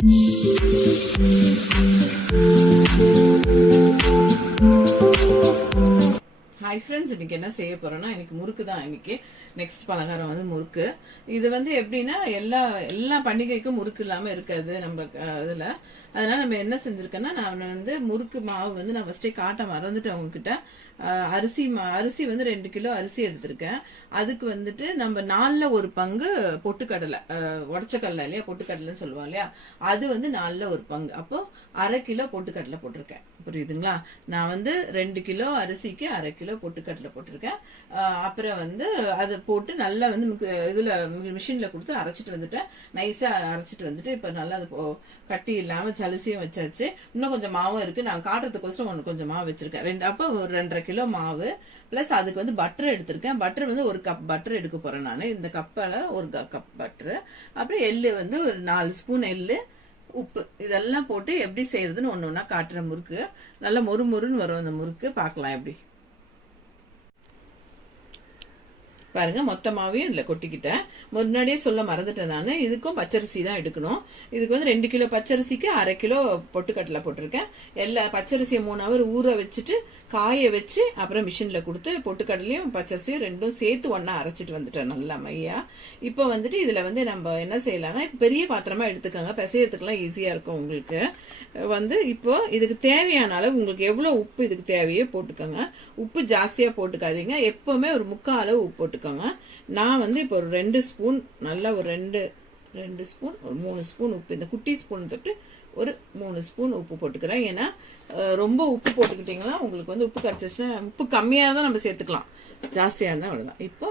Hi friends, இன்னைக்கு என்ன செய்ய போறோம்னா இன்னைக்கு முறுக்கு தான். இன்னைக்கு நெக்ஸ்ட் பலகாரம் வந்து முறுக்கு. இது வந்து எப்படின்னா எல்லா பண்டிகைக்கும் முறுக்கு இல்லாம இருக்காது நம்ம இதுல. அதனால நம்ம என்ன செஞ்சிருக்கோம்னா, நான் வந்து முறுக்கு மாவு வந்து நான் ஃபர்ஸ்டே காட்ட மறந்துட்டேன் உங்ககிட்ட. அரிசி வந்து 2 கிலோ அரிசி எடுத்திருக்கேன். அதுக்கு வந்துட்டு நம்ம 4ல் 1 பங்கு பொட்டுக்கடலை, உடச்ச கடலை இல்லையா, பொட்டுக்கடலைன்னு சொல்லுவோம் இல்லையா, அது வந்து 4ல் 1 பங்கு. அப்போ 1/2 கிலோ பொட்டுக்கடலை போட்டிருக்கேன். புரியுதுங்களா? நான் வந்து 2 கிலோ அரிசிக்கு 1/2 கிலோ பொட்டுக்கடலை போட்டிருக்கேன். அப்புறம் வந்து அதை போட்டு நல்லா வந்து இதுல மிஷின்ல கொடுத்து அரைச்சிட்டு வந்துட்டேன். நைஸா அரைச்சிட்டு வந்துட்டு இப்ப நல்லா அது கட்டி இல்லாம சலிசியும் வச்சாச்சு. இன்னும் கொஞ்சம் மாவும் இருக்கு. நான் காட்டுறதுக்கோசரம் கொஞ்சம் மாவு வச்சிருக்கேன். அப்ப ஒரு 2.5 கிலோ மாவு பிளஸ் அதுக்கு வந்து பட்டர் எடுத்திருக்கேன். பட்டர் வந்து 1 கப் பட்டர் எடுக்க போறேன் நான். இந்த கப்பால 1 கப் பட்டர். அப்புறம் எள்ளு வந்து ஒரு 4 ஸ்பூன் எள்ளு, உப்பு, இதெல்லாம் போட்டு எப்படி செய்யறதுன்னு ஒண்ணு காட்டுற முறுக்கு. நல்லா மொறுன்னு வரும் அந்த முறுக்கு. பார்க்கலாம் எப்படி. பாருங்க, மொத்தமாவே இதுல கொட்டிக்கிட்டேன். முன்னாடியே சொல்ல மறந்துட்டேன் நானு. இதுக்கும் பச்சரிசி தான் எடுக்கணும். இதுக்கு வந்து 2 கிலோ பச்சரிசிக்கு 1/2 கிலோ பொட்டுக்கடலை போட்டிருக்கேன். எல்லா பச்சரிசியை 3 ஹவர் ஊற வச்சுட்டு காய வச்சு அப்புறம் மிஷின்ல கொடுத்து பொட்டுக்கடலையும் பச்சரிசியும் ரெண்டும் சேர்த்து ஒன்னா அரைச்சிட்டு வந்துட்டேன் நல்லா மையா. இப்போ வந்துட்டு இதுல வந்து நம்ம என்ன செய்யலாம்னா, பெரிய பாத்திரமா எடுத்துக்கோங்க, பிசையறதுக்குலாம் ஈஸியா இருக்கும் உங்களுக்கு. வந்து இப்போ இதுக்கு தேவையான அளவு உங்களுக்கு எவ்வளவு உப்பு இதுக்கு தேவையோ போட்டுக்கோங்க. உப்பு ஜாஸ்தியா போட்டுக்காதீங்க. எப்பவுமே ஒரு 3/4 அளவு உப்பு போட்டுக்கோங்க. நான் வந்து இப்போ ஒரு 2 ஸ்பூன், நல்லா ஒரு 2 ஸ்பூன், ஒரு 3 ஸ்பூன் உப்பு, இந்த குட்டி ஸ்பூன் தொட்டு ஒரு 3 ஸ்பூன் உப்பு போட்டுக்கிறேன். ஏன்னா ரொம்ப உப்பு போட்டுக்கிட்டீங்கன்னா உங்களுக்கு வந்து உப்பு கரைச்சிச்சுன்னா, உப்பு கம்மியாக தான் நம்ம சேர்த்துக்கலாம், ஜாஸ்தியாக இருந்தால் அவ்வளோதான். இப்போ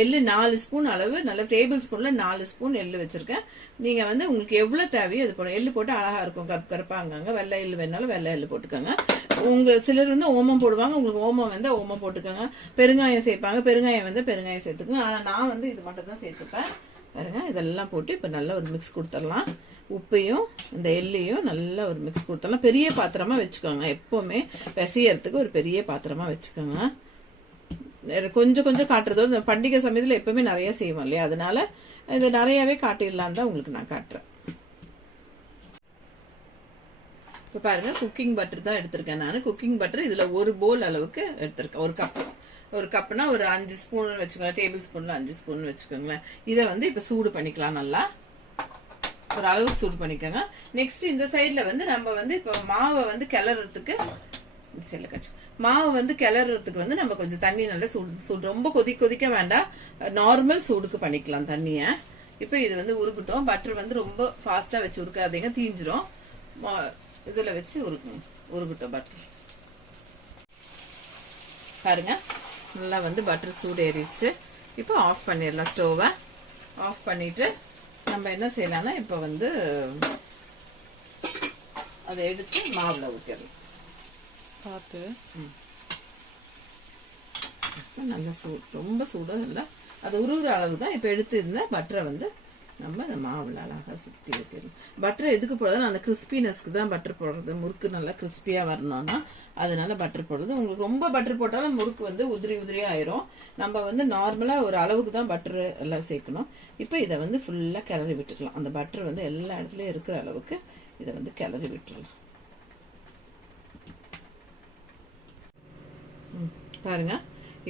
எள்ளு 4 ஸ்பூன் அளவு, நல்ல டேபிள் ஸ்பூன்ல 4 ஸ்பூன் எள்ளு வச்சிருக்கேன். நீங்க வந்து உங்களுக்கு எவ்வளவு தேவையோ அது போடும். எள்ளு போட்டு அழகா இருக்கும், கருப்பாங்க. வெள்ளை எள்ளு வேணாலும் வெள்ளை எள்ளு போட்டுக்கோங்க. உங்க சிலர் வந்து ஓமம் போடுவாங்க. உங்களுக்கு ஓமம் வந்து ஓமம் போட்டுக்கோங்க. பெருங்காயம் சேர்ப்பாங்க, பெருங்காயம் வந்து பெருங்காயம் சேர்த்துக்கோங்க. ஆனா நான் வந்து இது மட்டும் தான் சேர்த்துப்பேன். பாருங்க, இதெல்லாம் போட்டு இப்ப நல்லா ஒரு மிக்ஸ் கொடுத்துடலாம். உப்பையும் இந்த எள்ளையும் நல்லா ஒரு மிக்ஸ் கொடுத்துடலாம். பெரிய பாத்திரமா வச்சுக்கோங்க. எப்பவுமே பிசையறதுக்கு ஒரு பெரிய பாத்திரமா வச்சுக்கோங்க. கொஞ்சம் காட்டுறதோ, இந்த பண்டிகை சமயத்துல எப்பவுமே நிறைய செய்வோம் இல்லையா, அதனால இது நிறையவே காட்டிடலாம் தான் உங்களுக்கு நான் காட்டுறேன். இப்ப பாருங்க, குக்கிங் பட்டர் தான் எடுத்திருக்கேன் நான். குக்கிங் பட்டர் இதுல 1 போல் அளவுக்கு எடுத்திருக்கேன். ஒரு கப்னா ஒரு 5 ஸ்பூன் வச்சுக்கோங்க. டேபிள் ஸ்பூன்ல 5 ஸ்பூன் வச்சுக்கோங்களேன். இதை வந்து இப்ப சூடு பண்ணிக்கலாம். நல்லா ஒரு அளவுக்கு சூடு பண்ணிக்கோங்க. நெக்ஸ்ட் இந்த சைட்ல வந்து நம்ம வந்து இப்ப மாவை வந்து கிளறதுக்கு வந்து நம்ம கொஞ்சம் தண்ணி நல்லா சூடு, ரொம்ப கொதிக்க வேண்டாம், நார்மல் சூடுக்கு பண்ணிக்கலாம் தண்ணிய. இப்ப இது வந்து உருகட்டும். பட்டர் வந்து ரொம்ப ஃபாஸ்டா வச்சு உருக்காதீங்க, தீஞ்சிரும். இதுல வச்சு உருகட்டும் பட்டர். பாருங்க, நல்லா வந்து பட்டர் சூடு ஏறிடுச்சு. இப்போ ஆஃப் பண்ணிடலாம். ஸ்டோவை ஆஃப் பண்ணிட்டு நம்ம என்ன செய்யலாம்னா, இப்ப வந்து அதை எடுத்து மாவுல ஊற்றிடலாம். பார்த்து நல்ல சூடு, ரொம்ப சூடாக இல்லை, அது உருகுற அளவு தான். இப்போ எடுத்து இருந்த பட்டரை வந்து நம்ம அந்த மாவுல அழகாக சுற்றி ஊற்றிடலாம். பட்டர் எதுக்கு போடுறது, அந்த கிறிஸ்பினஸ்க்கு தான் பட்டர் போடுறது. முறுக்கு நல்லா கிறிஸ்பியாக வரணும்னா அதனால பட்டர் போடுறது. உங்களுக்கு ரொம்ப பட்டர் போட்டாலும் முறுக்கு வந்து உதிரியா ஆயிரும். நம்ம வந்து நார்மலாக ஒரு அளவுக்கு தான் பட்டர் எல்லாம் சேர்க்கணும். இப்போ இதை வந்து ஃபுல்லாக கிளறி விட்டுக்கலாம். அந்த பட்டர் வந்து எல்லா இடத்துலையும் இருக்கிற அளவுக்கு இதை வந்து கிளறி விட்டுடலாம். பாருங்க,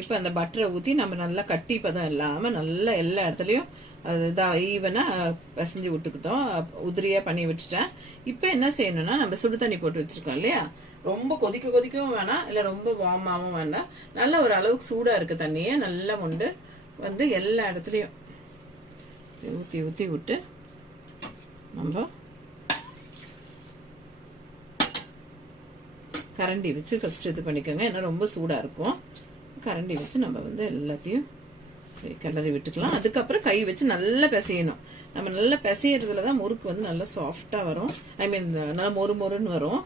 இப்போ அந்த பட்டரை ஊற்றி நம்ம நல்லா கட்டி பதம் இல்லாமல் நல்லா எல்லா இடத்துலையும் அதுதான் ஈவனா பிசைஞ்சு விட்டுக்கிட்டோம். உதிரியா பண்ணி வச்சுட்டேன். இப்போ என்ன செய்யணும்னா, நம்ம சுடு தண்ணி போட்டு வச்சிருக்கோம் இல்லையா, ரொம்ப கொதிக்கவும் வேணாம், இல்லை ரொம்ப வார்மாவும் வேண்டாம். நல்ல ஒரு அளவுக்கு சூடா இருக்க தண்ணியை நல்லா கொண்டு வந்து எல்லா இடத்துலையும் ஊற்றி விட்டு நம்ம கரண்டி வச்சு ஃபர்ஸ்ட் இது பண்ணிக்கோங்க. ஏன்னா ரொம்ப சூடா இருக்கும். கரண்டி வச்சு நம்ம வந்து எல்லாத்தையும் கிளறி விட்டுக்கலாம். அதுக்கப்புறம் கை வச்சு நல்லா பிசையணும். நம்ம நல்லா பிசையறதுல தான் முறுக்கு வந்து நல்லா சாஃப்டா வரும். ஐ மீன் நல்லா மொறுன்னு வரும்.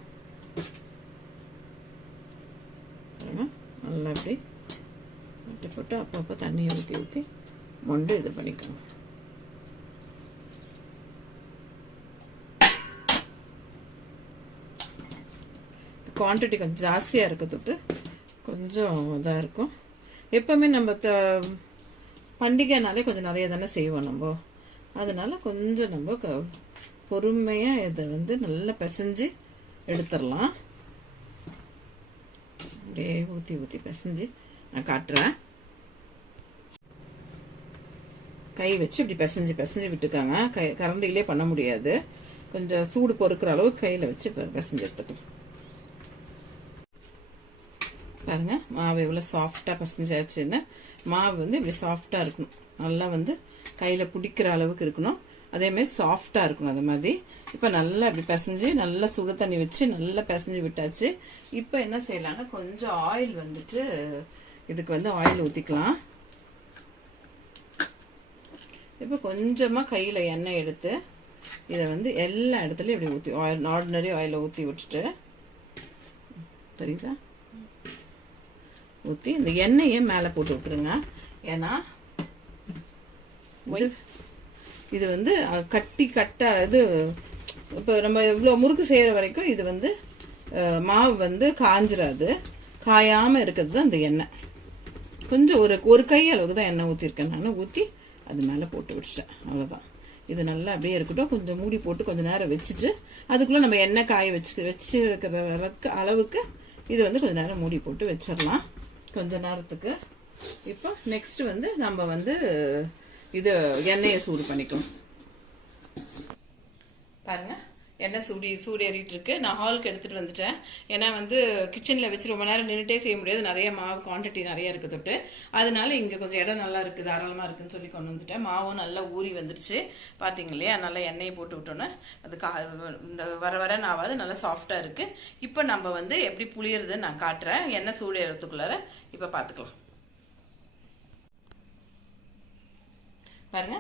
நல்லா அப்படி போட்டு அப்பப்போ தண்ணியை ஊற்றி மொண்டு இது பண்ணிக்கோங்க. குவான்டிட்டி கொஞ்சம் ஜாஸ்தியாக இருக்க தொட்டு கொஞ்சம் இதாக இருக்கும். எப்பவுமே நம்ம பண்டிகைனாலே கொஞ்சம் நிறைய தானே செய்வோம் நம்ம, அதனால கொஞ்சம் நம்ம பொறுமையாக இதை வந்து நல்லா பிசைஞ்சு எடுத்துடலாம். அப்படியே ஊற்றி ஊற்றி பிசைஞ்சு நான் காட்டுறேன். கை வச்சு இப்படி பிசைஞ்சு பிசைஞ்சு விட்டுக்காங்க. கரண்டிலே பண்ண முடியாது. கொஞ்சம் சூடு பொறுக்கிற அளவுக்கு கையில் வச்சு பிசைஞ்சு எடுத்துக்கலாம். பாருங்க மாவு எவ்வளோ சாஃப்டாக பிசைஞ்சாச்சுன்னு. மாவு வந்து இப்படி சாஃப்டாக இருக்கணும். நல்லா வந்து கையில் பிடிக்கிற அளவுக்கு இருக்கணும். அதேமாதிரி சாஃப்டாக இருக்கணும். அது மாதிரி இப்போ நல்லா இப்படி பிசைஞ்சு நல்லா சுடு தண்ணி வச்சு நல்லா பிசைஞ்சு விட்டாச்சு. இப்போ என்ன செய்யலாம்னா கொஞ்சம் ஆயில் வந்துட்டு இதுக்கு வந்து ஆயில் ஊற்றிக்கலாம். இப்போ கொஞ்சமாக கையில் எண்ணெய் எடுத்து இதை வந்து எல்லா இடத்துலையும் இப்படி ஊற்றி ஆயில் ஆர்டினரி ஆயிலை ஊற்றி விட்டுட்டு தெரியுதா ஊற்றி இந்த எண்ணெயை மேலே போட்டு விட்டுருங்க. ஏன்னா இது வந்து இது இப்போ நம்ம இவ்வளோ முறுக்கு செய்கிற வரைக்கும் இது வந்து மாவு வந்து காஞ்சிராது. காயாமல் இருக்கிறது தான் இந்த எண்ணெய். கொஞ்சம் ஒரு கை அளவுக்கு தான் எண்ணெய் ஊற்றிருக்கேன். நான் ஊற்றி அது மேலே போட்டு விட்டுட்டேன். அவ்வளோதான். இது நல்லா அப்படியே இருக்கட்டும். கொஞ்சம் மூடி போட்டு கொஞ்சம் நேரம் வச்சுட்டு அதுக்குள்ளே நம்ம எண்ணெய் காய வச்சுருக்கிற அளவுக்கு இது வந்து கொஞ்சம் நேரம் மூடி போட்டு வச்சிடலாம் கொஞ்ச நேரத்துக்கு. இப்போ நெக்ஸ்ட் வந்து நம்ம வந்து இது எண்ணெயை சூடு பண்ணிக்கலாம். பாருங்க எண்ணெய் சூடு ஏறிட்டு இருக்கு. நான் ஹாலுக்கு எடுத்துட்டு வந்துட்டேன். ஏன்னா வந்து கிச்சன்ல வச்சு ரொம்ப நேரம் நின்றுட்டே செய்ய முடியாது. நிறைய மாவு குவான்டிட்டி நிறைய இருக்கு தொட்டு. அதனால இங்க கொஞ்சம் இடம் நல்லா இருக்கு, தாராளமா இருக்குன்னு சொல்லி கொண்டு வந்துட்டேன். மாவும் நல்லா ஊறி வந்துருச்சு. பாத்தீங்க இல்லையா? நல்லா எண்ணெயை போட்டு விட்டோன்னே அது இந்த வர நாவாது நல்லா சாஃப்டா இருக்கு. இப்போ நம்ம வந்து எப்படி புளியறதுன்னு நான் காட்டுறேன். எண்ணெய் சூடு ஏறதுக்குள்ளார இப்போ பார்த்துக்கலாம். பாருங்க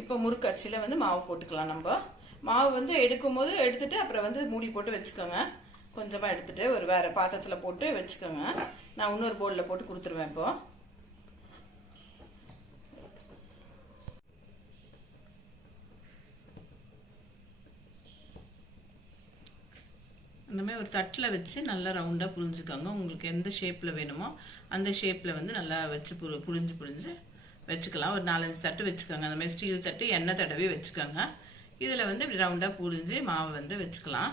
இப்போ முறுக்கு அச்சில வந்து மாவு போட்டுக்கலாம். நம்ம மாவு வந்து எடுக்கும் போது எடுத்துட்டு அப்புறம் வந்து மூடி போட்டு வச்சுக்கோங்க. கொஞ்சமா எடுத்துட்டு ஒரு வேற பாத்திரத்துல போட்டு வச்சுக்கோங்க. நான் இன்னொரு பவுல்ல போட்டு கொடுத்துருவேன். இப்போ அந்த மாதிரி ஒரு தட்டில் வச்சு நல்லா ரவுண்டாக புழிஞ்சுக்கோங்க. உங்களுக்கு எந்த ஷேப்பில் வேணுமோ அந்த ஷேப்பில் வந்து நல்லா வச்சு புழிஞ்சு வச்சுக்கலாம். ஒரு 4-5 தட்டு வச்சுக்கோங்க. அந்த மாதிரி ஸ்டீல் தட்டு எண்ணெய் தடவி வச்சுக்கோங்க. இதில் வந்து இப்படி ரவுண்டாக புழிஞ்சு மாவை வந்து வச்சுக்கலாம்.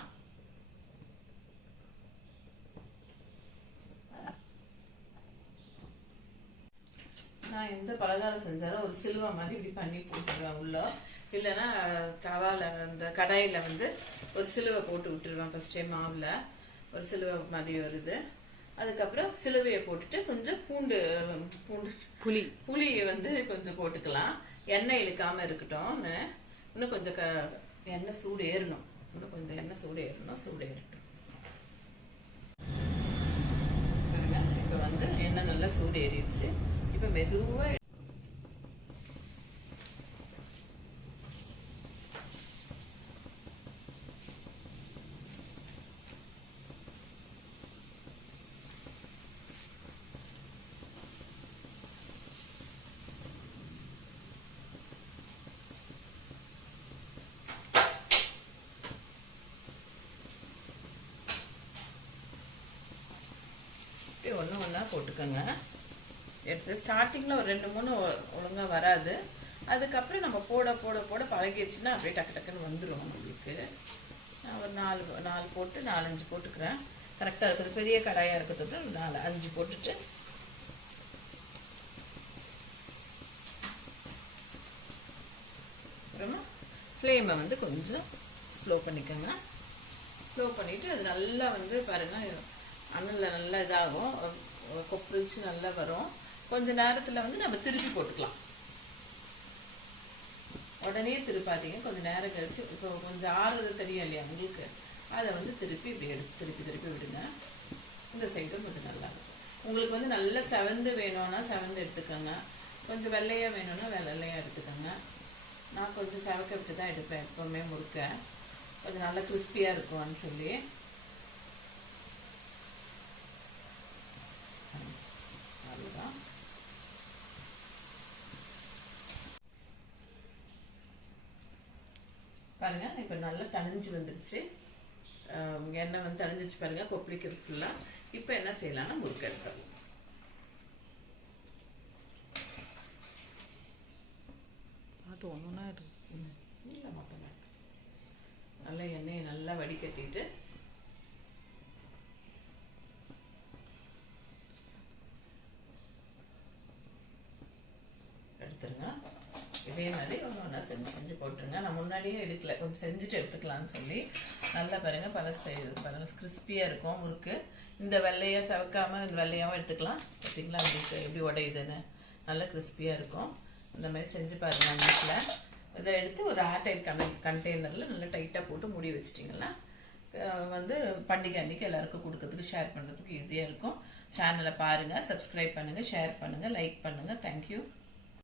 நான் எந்த பலகாரம் செஞ்சாலும் ஒரு சிலுவை மாதிரி இப்படி பண்ணி போட்டுருவேன் உள்ள. இல்லைன்னா தவால அந்த கடாயில் வந்து ஒரு சிலுவை போட்டு விட்டுருவேன். ஃபர்ஸ்டே மாவில் ஒரு சிலுவை மாதிரி வருது. அதுக்கப்புறம் சிலுவையை போட்டுட்டு கொஞ்சம் புளியை வந்து கொஞ்சம் போட்டுக்கலாம். எண்ணெய் இழுக்காம இருக்கட்டும். இன்னும் கொஞ்சம் எண்ணெய் சூடு ஏறணும். சூடு ஏறட்டும். இப்ப வந்து எண்ணெய் நல்லா சூடு ஏறிடுச்சு. இப்ப மெதுவா ஒன்றா போட்டுக்கோங்க. எடுத்து ஸ்டார்டிங்கில் ஒரு 2-3 ஒழுங்காக வராது. அதுக்கப்புறம் நம்ம போட பழகிடுச்சுன்னா அப்படியே டக்குன்னு வந்துடும் நம்மளுக்கு. நான் ஒரு 4 போட்டு 4-5 போட்டுக்கிறேன். கரெக்டாக இருக்குது. பெரிய கடாயாக இருக்கிறது 4-5 போட்டுட்டு அப்புறமா ஃப்ளேமை வந்து கொஞ்சம் ஸ்லோ பண்ணிக்கோங்க. ஸ்லோ பண்ணிவிட்டு அது நல்லா வந்து பாருங்கள் அனலில் நல்லா இதாகும், கொப்பளிச்சு நல்லா வரும். கொஞ்ச நேரத்தில் வந்து நம்ம திருப்பி போட்டுக்கலாம். உடனே திருப்பாதீங்க. கொஞ்சம் நேரம் கழிச்சு இப்போ கொஞ்சம் ஆறுறது தெரியும் இல்லையா உங்களுக்கு, அதை வந்து திருப்பி இப்படி எடுத்து திருப்பி விடுங்க. இந்த சைடும் கொஞ்சம் நல்லா இருக்கும். உங்களுக்கு வந்து நல்லா செவந்து வேணும்னா செவந்து எடுத்துக்கோங்க. கொஞ்சம் வெள்ளையாக வேணும்னா வெள்ளையாக எடுத்துக்கோங்க. நான் கொஞ்சம் செவக்க விட்டு தான் எடுப்பேன் எப்போவுமே முறுக்க, கொஞ்சம் நல்லா கிறிஸ்பியாக இருக்கும்னு சொல்லி. அவ்வளோதான். பாருங்க இப்போ நல்லா தணிஞ்சு வந்துருச்சு. எண்ணெய் வந்து தணிஞ்சிச்சு பாருங்க, கொப்பளிக்கிறதுக்குள்ள. இப்போ என்ன செய்யலாம்னா முறுக்க எடுத்துடலாம். பார்த்து ஒன்றுனா இல்லை மட்டும் நல்லா எண்ணெயை நல்லா வடிகட்டிட்டு எடுத்துருங்க. இதே மாதிரி ஒன்றா செஞ்சு போட்டுருங்க. நான் முன்னாடியே எடுக்கல, கொஞ்சம் செஞ்சுட்டு எடுத்துக்கலாம்னு சொல்லி. நல்லா பாருங்க பாருங்க கிறிஸ்பியாக இருக்கும் முறுக்கு. இந்த வெள்ளையாக சவக்காமல் இந்த வெள்ளையாகவும் எடுத்துக்கலாம். பார்த்தீங்களா உங்களுக்கு எப்படி உடையுதுன்னு? நல்லா கிறிஸ்பியாக இருக்கும். இந்த மாதிரி செஞ்சு பாருங்கள் வீட்டில். இதை எடுத்து ஒரு ஏர்டைட் கண்டெய்னரில் நல்லா டைட்டாக போட்டு மூடி வச்சிட்டிங்கன்னா பண்டிகை அன்றைக்கி எல்லாருக்கும் கொடுக்கறதுக்கு ஷேர் பண்ணுறதுக்கு ஈஸியாக இருக்கும். சேனலை பாருங்கள், சப்ஸ்கிரைப் பண்ணுங்கள், ஷேர் பண்ணுங்கள், லைக் பண்ணுங்கள். தேங்க்யூ.